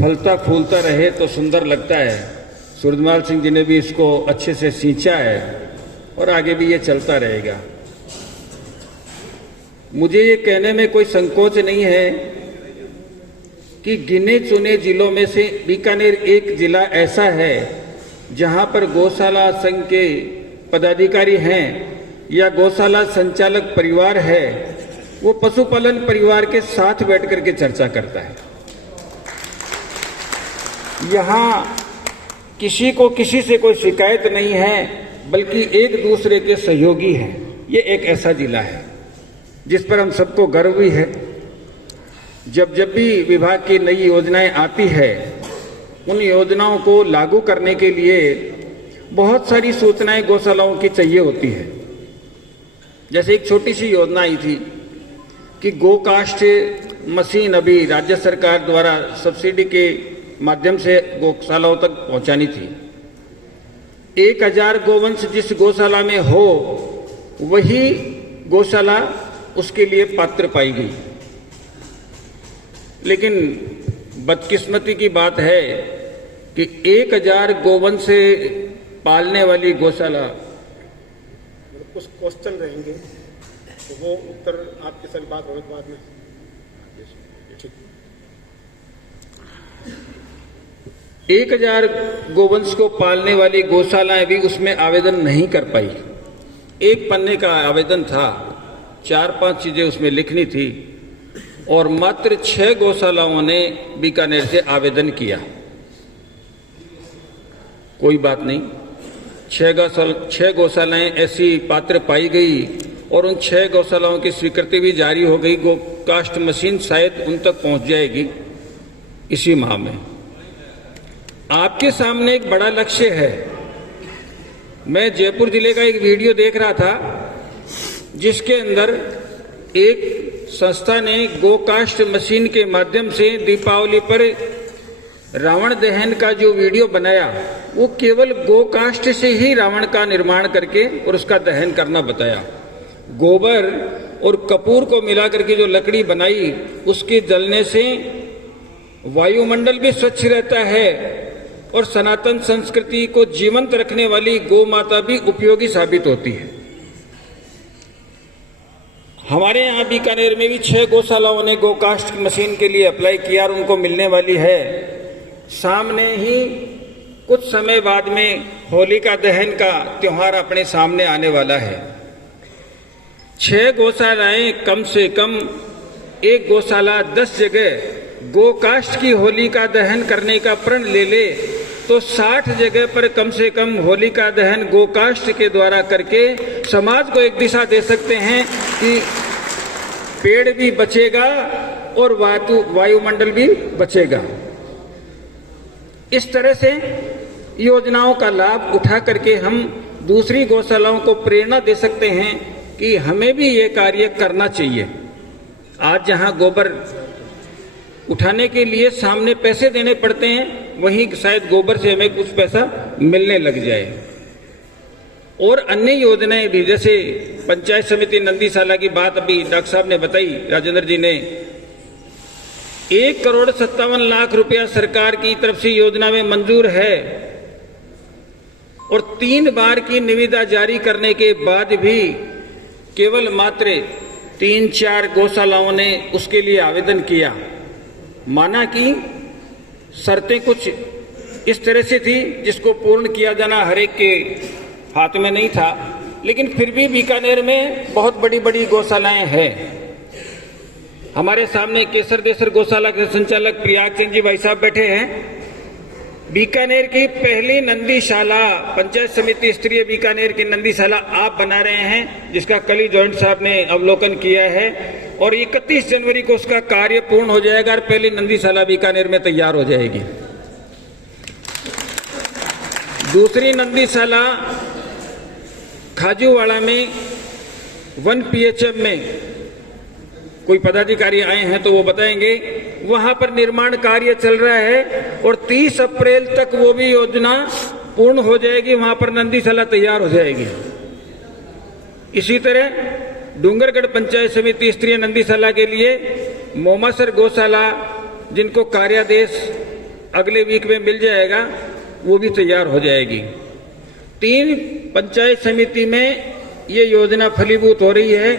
फलता फूलता रहे तो सुंदर लगता है। सूरजमल सिंह जी ने भी इसको अच्छे से सींचा है और आगे भी ये चलता रहेगा। मुझे ये कहने में कोई संकोच नहीं है कि गिने चुने जिलों में से बीकानेर एक जिला ऐसा है जहां पर गौशाला संघ के पदाधिकारी हैं या गौशाला संचालक परिवार है, वो पशुपालन परिवार के साथ बैठ करके चर्चा करता है। यहां किसी को किसी से कोई शिकायत नहीं है, बल्कि एक दूसरे के सहयोगी हैं। ये एक ऐसा जिला है जिस पर हम सबको गर्व भी है। जब भी विभाग की नई योजनाएं आती है, उन योजनाओं को लागू करने के लिए बहुत सारी सूचनाएं गौशालाओं की चाहिए होती है। जैसे एक छोटी सी योजना आई थी कि गो कास्ट मशीन अभी राज्य सरकार द्वारा सब्सिडी के माध्यम से गौशालाओं तक पहुंचानी थी। 1000 गोवंश जिस गौशाला में हो वही गौशाला उसके लिए पात्र पाई गई। लेकिन बदकिस्मती की बात है कि 1000 गोवंश से पालने वाली गौशाला, कुछ क्वेश्चन रहेंगे तो वो उत्तर आपके साथ बात होने के बाद में। ठीक, 1000 गोवंश को पालने वाली गौशालाएं भी उसमें आवेदन नहीं कर पाई। एक पन्ने का आवेदन था, 4-5 चीजें उसमें लिखनी थी और मात्र 6 गौशालाओं ने बीकानेर से आवेदन किया। कोई बात नहीं, 6 गौशालाएं ऐसी पात्र पाई गई और उन 6 गौशालाओं की स्वीकृति भी जारी हो गई। गो कास्ट मशीन शायद उन तक पहुंच जाएगी इसी माह में। आपके सामने एक बड़ा लक्ष्य है। मैं जयपुर जिले का एक वीडियो देख रहा था जिसके अंदर एक संस्था ने गो कास्ट मशीन के माध्यम से दीपावली पर रावण दहन का जो वीडियो बनाया, वो केवल गो कास्ट से ही रावण का निर्माण करके और उसका दहन करना बताया। गोबर और कपूर को मिलाकर के जो लकड़ी बनाई, उसके जलने से वायुमंडल भी स्वच्छ रहता है और सनातन संस्कृति को जीवंत रखने वाली गौ माता भी उपयोगी साबित होती है। हमारे यहाँ बीकानेर में भी 6 गौशालाओं ने गो कास्ट मशीन के लिए अप्लाई किया और उनको मिलने वाली है। सामने ही कुछ समय बाद में होलिका दहन का त्योहार अपने सामने आने वाला है। 6 गौशालाएं कम से कम, एक गौशाला 10 जगह गो कास्ट की होलिका दहन करने का प्रण ले तो 60 जगह पर कम से कम होलिका दहन गो कास्ट के द्वारा करके समाज को एक दिशा दे सकते हैं कि पेड़ भी बचेगा और वायुमंडल भी बचेगा। इस तरह से योजनाओं का लाभ उठा करके हम दूसरी गौशालाओं को प्रेरणा दे सकते हैं कि हमें भी ये कार्य करना चाहिए। आज जहां गोबर उठाने के लिए सामने पैसे देने पड़ते हैं, वहीं शायद गोबर से हमें कुछ पैसा मिलने लग जाए। और अन्य योजनाएं भी, जैसे पंचायत समिति नंदीशाला की बात अभी डॉक्टर साहब ने बताई, राजेंद्र जी ने 1,57,00,000 रुपया सरकार की तरफ से योजना में मंजूर है और 3 बार की निविदा जारी करने के बाद भी केवल मात्र 3-4 गौशालाओं ने उसके लिए आवेदन किया। माना कि शर्तें कुछ इस तरह से थी जिसको पूर्ण किया जाना हर एक के हाथ में नहीं था, लेकिन फिर भी बीकानेर में बहुत बड़ी बड़ी गौशालाएं हैं। हमारे सामने केसर देसर गौशाला के संचालक प्रयाग सिंह जी भाई साहब बैठे हैं। बीकानेर की पहली नंदीशाला, पंचायत समिति स्तरीय बीकानेर की नंदीशाला आप बना रहे हैं, जिसका कल ही जॉइंट साहब ने अवलोकन किया है और 31 जनवरी को उसका कार्य पूर्ण हो जाएगा और पहली नंदीशाला बीकानेर में तैयार हो जाएगी। दूसरी नंदीशाला खाजूवाड़ा में 1 PHM में, कोई पदाधिकारी आए हैं तो वो बताएंगे, वहां पर निर्माण कार्य चल रहा है और 30 अप्रैल तक वो भी योजना पूर्ण हो जाएगी, वहां पर नंदीशाला तैयार हो जाएगी। इसी तरह डूंगरगढ़ पंचायत समिति स्तरीय नंदीशाला के लिए मोमासर गौशाला, जिनको कार्यादेश अगले वीक में मिल जाएगा, वो भी तैयार हो जाएगी। 3 पंचायत समिति में ये योजना फलीभूत हो रही है।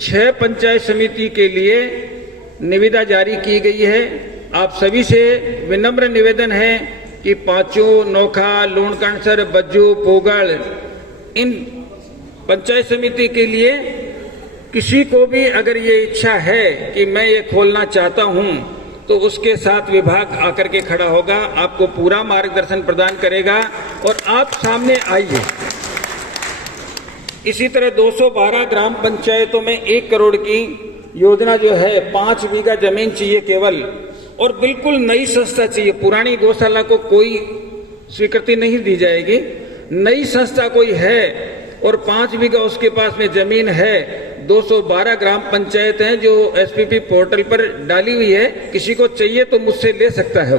6 पंचायत समिति के लिए निविदा जारी की गई है। आप सभी से विनम्र निवेदन है कि पांचों, नोखा, लूणकणसर, बज्जू, पोगल, इन पंचायत समिति के लिए किसी को भी अगर ये इच्छा है कि मैं ये खोलना चाहता हूं, तो उसके साथ विभाग आकर के खड़ा होगा, आपको पूरा मार्गदर्शन प्रदान करेगा और आप सामने आइए। इसी तरह 212 ग्राम पंचायतों में 1 करोड़ की योजना जो है, 5 बीघा जमीन चाहिए केवल, और बिल्कुल नई संस्था चाहिए। पुरानी गौशाला को कोई स्वीकृति नहीं दी जाएगी। नई संस्था कोई है और 5 बीघा उसके पास में जमीन है। 212 ग्राम पंचायत हैं जो एसपीपी पोर्टल पर डाली हुई है, किसी को चाहिए तो मुझसे ले सकता है।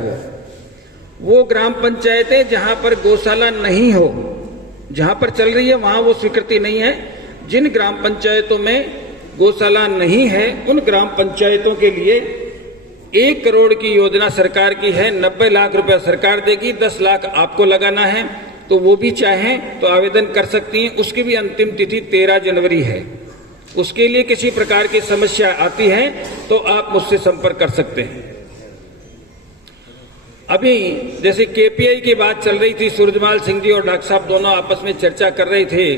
वो ग्राम पंचायतें जहां पर गौशाला नहीं हो, जहां पर चल रही है वहां वो स्वीकृति नहीं है। जिन ग्राम पंचायतों में गौशाला नहीं है, उन ग्राम पंचायतों के लिए 1 करोड़ की योजना सरकार की है। 90 लाख रुपया सरकार देगी, 10 लाख आपको लगाना है। तो वो भी चाहें तो आवेदन कर सकती हैं। उसकी भी अंतिम तिथि 13 जनवरी है। उसके लिए किसी प्रकार की समस्या आती है तो आप मुझसे संपर्क कर सकते हैं। अभी जैसे केपीआई की बात चल रही थी, सूरजमाल सिंह जी और डॉक्टर साहब दोनों आपस में चर्चा कर रहे थे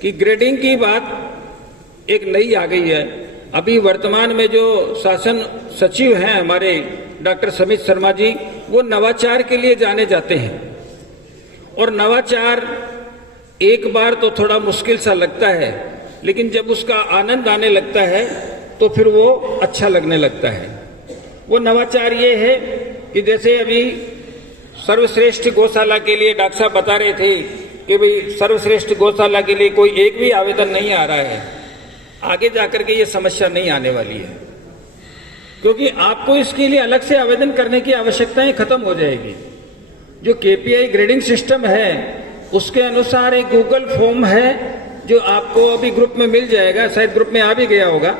कि ग्रेडिंग की बात एक नई आ गई है। अभी वर्तमान में जो शासन सचिव हैं हमारे डॉक्टर समित शर्मा जी, वो नवाचार के लिए जाने जाते हैं। और नवाचार एक बार तो थोड़ा मुश्किल सा लगता है, लेकिन जब उसका आनंद आने लगता है तो फिर वो अच्छा लगने लगता है। वो नवाचार ये है कि जैसे अभी सर्वश्रेष्ठ गौशाला के लिए डॉक्टर साहब बता रहे थे कि भाई सर्वश्रेष्ठ गौशाला के लिए कोई एक भी आवेदन नहीं आ रहा है। आगे जाकर के ये समस्या नहीं आने वाली है, क्योंकि आपको इसके लिए अलग से आवेदन करने की आवश्यकताएं खत्म हो जाएगी। जो केपीआई ग्रेडिंग सिस्टम है उसके अनुसार एक गूगल फॉर्म है जो आपको अभी ग्रुप में मिल जाएगा, शायद ग्रुप में आ भी गया होगा,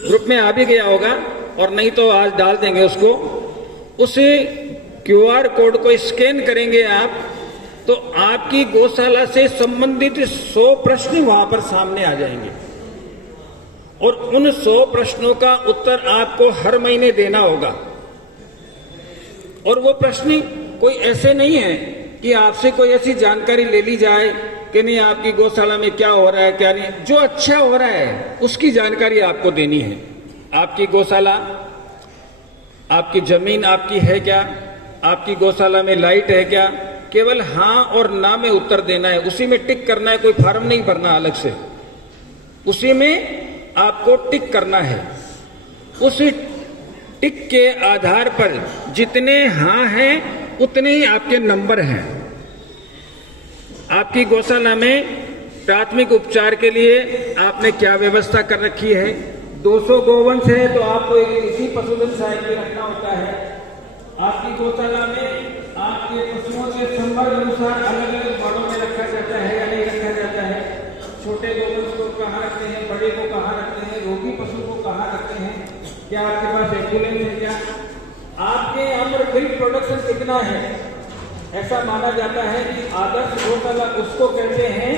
ग्रुप में आ भी गया होगा, और नहीं तो आज डाल देंगे उसको। उस क्यूआर कोड को स्कैन करेंगे आप, तो आपकी गौशाला से संबंधित 100 प्रश्न वहां पर सामने आ जाएंगे, और उन 100 प्रश्नों का उत्तर आपको हर महीने देना होगा। और वो प्रश्न कोई ऐसे नहीं है कि आपसे कोई ऐसी जानकारी ले ली जाए कि नहीं आपकी गौशाला में क्या हो रहा है क्या नहीं। जो अच्छा हो रहा है उसकी जानकारी आपको देनी है। आपकी गौशाला, आपकी जमीन आपकी है क्या, आपकी गौशाला में लाइट है क्या, केवल हाँ और ना में उत्तर देना है। उसी में टिक करना है, कोई फॉर्म नहीं भरना अलग से, उसी में आपको टिक करना है। उस टिक के आधार पर जितने हाँ हैं उतने ही आपके नंबर हैं। आपकी गौशाला में प्राथमिक उपचार के लिए आपने क्या व्यवस्था कर रखी है। 200 गोवंश है तो आपको एक कृषि पशुधन सहायक रखना होता है। आपकी गौशाला में आपके पशुओं के संवर्ग अनुसार अलग अलग वार्डों में रखा जाता है या नहीं रखा जाता है। छोटे गोवंश को कहाँ रखते हैं, बड़े को कहाँ रखते हैं, रोगी पशु को कहाँ रखते हैं, क्या आपके पास एम्बुलेंस है क्या, आपके यहाँ पर मिल्क प्रोडक्शन कितना है। ऐसा माना जाता है कि आदर्श गौशाला उसको कहते हैं